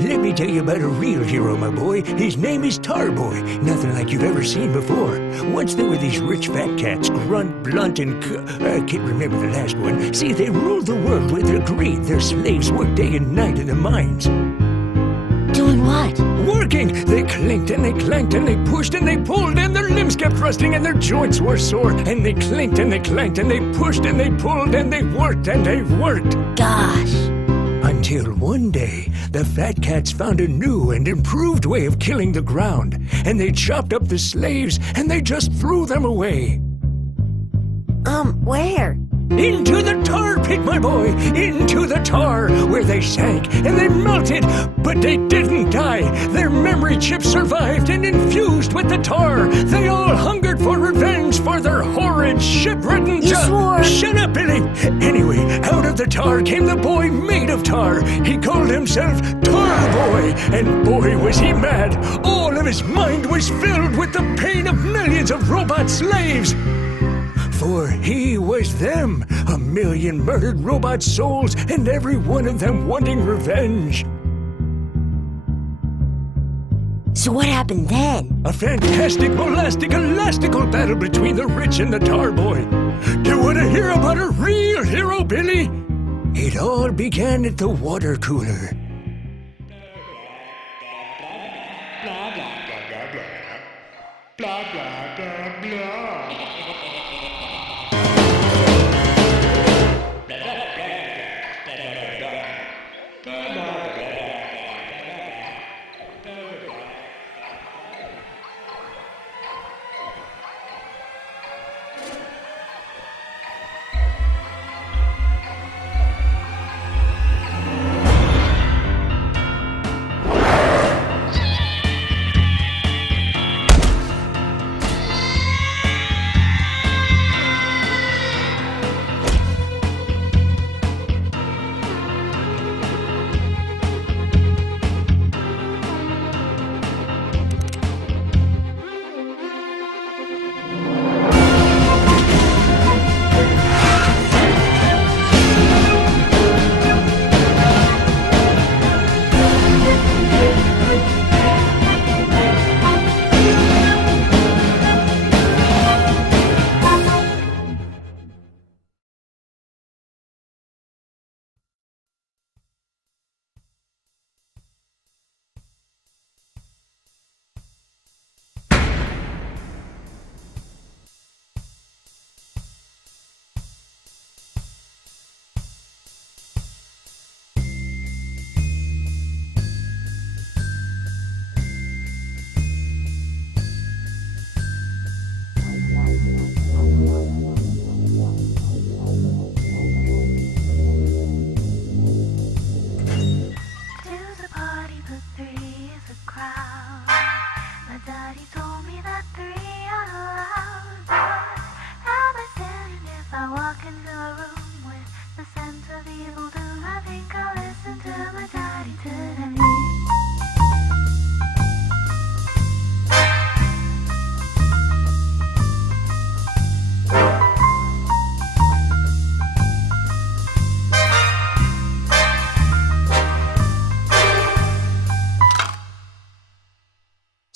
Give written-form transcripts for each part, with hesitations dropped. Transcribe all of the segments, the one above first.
Let me tell you about a real hero, my boy. His name is Tarboy. Nothing like you've ever seen before. Once there were these rich fat cats, Grunt, Blunt, and I can't remember the last one. See, they ruled the world with their greed. Their slaves worked day and night in the mines. Doing what? Working! They clinked and they clanked and they pushed and they pulled and their limbs kept rusting and their joints were sore. And they clinked and they clanked and they pushed and they pulled and they worked and they worked. Gosh. Until one day, the fat cats found a new and improved way of killing the ground. And they chopped up the slaves and they just threw them away. Where? Into the tar pit, my boy! Into the tar, where they sank and they melted, but they didn't die. Their memory chips survived and infused with the tar. They all hungered for revenge for their horrid, shit-ridden You swore! Shut up, Billy! Anyway, out of the tar came the boy made of tar. He called himself Tarboy, and boy was he mad. All of his mind was filled with the pain of millions of robot slaves. For he was them, 1,000,000 murdered robot souls, and every one of them wanting revenge. So what happened then? A fantastic, molastic, elastical battle between the rich and the Tarboy. Do you want to hear about a real hero, Billy? It all began at the water cooler. Blah, blah, blah, blah, blah. Blah, blah, blah, blah.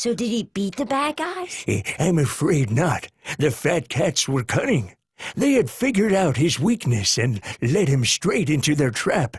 So did he beat the bad guys? I'm afraid not. The fat cats were cunning. They had figured out his weakness and led him straight into their trap.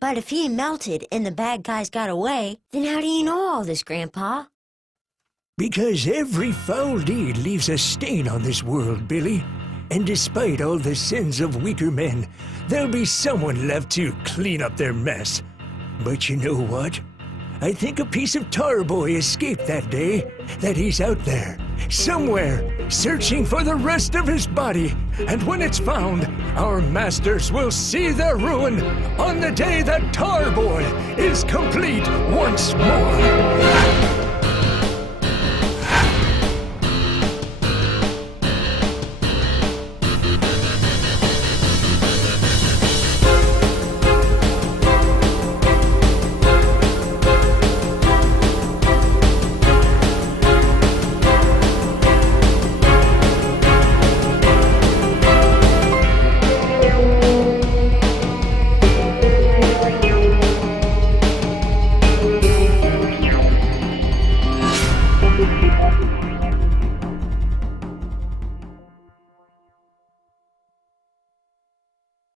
But if he melted and the bad guys got away, then how do you know all this, Grandpa? Because every foul deed leaves a stain on this world, Billy. And despite all the sins of weaker men, there'll be someone left to clean up their mess. But you know what? I think a piece of Tarboy escaped that day, that he's out there, somewhere, searching for the rest of his body. And when it's found, our masters will see their ruin on the day that Tarboy is complete once more.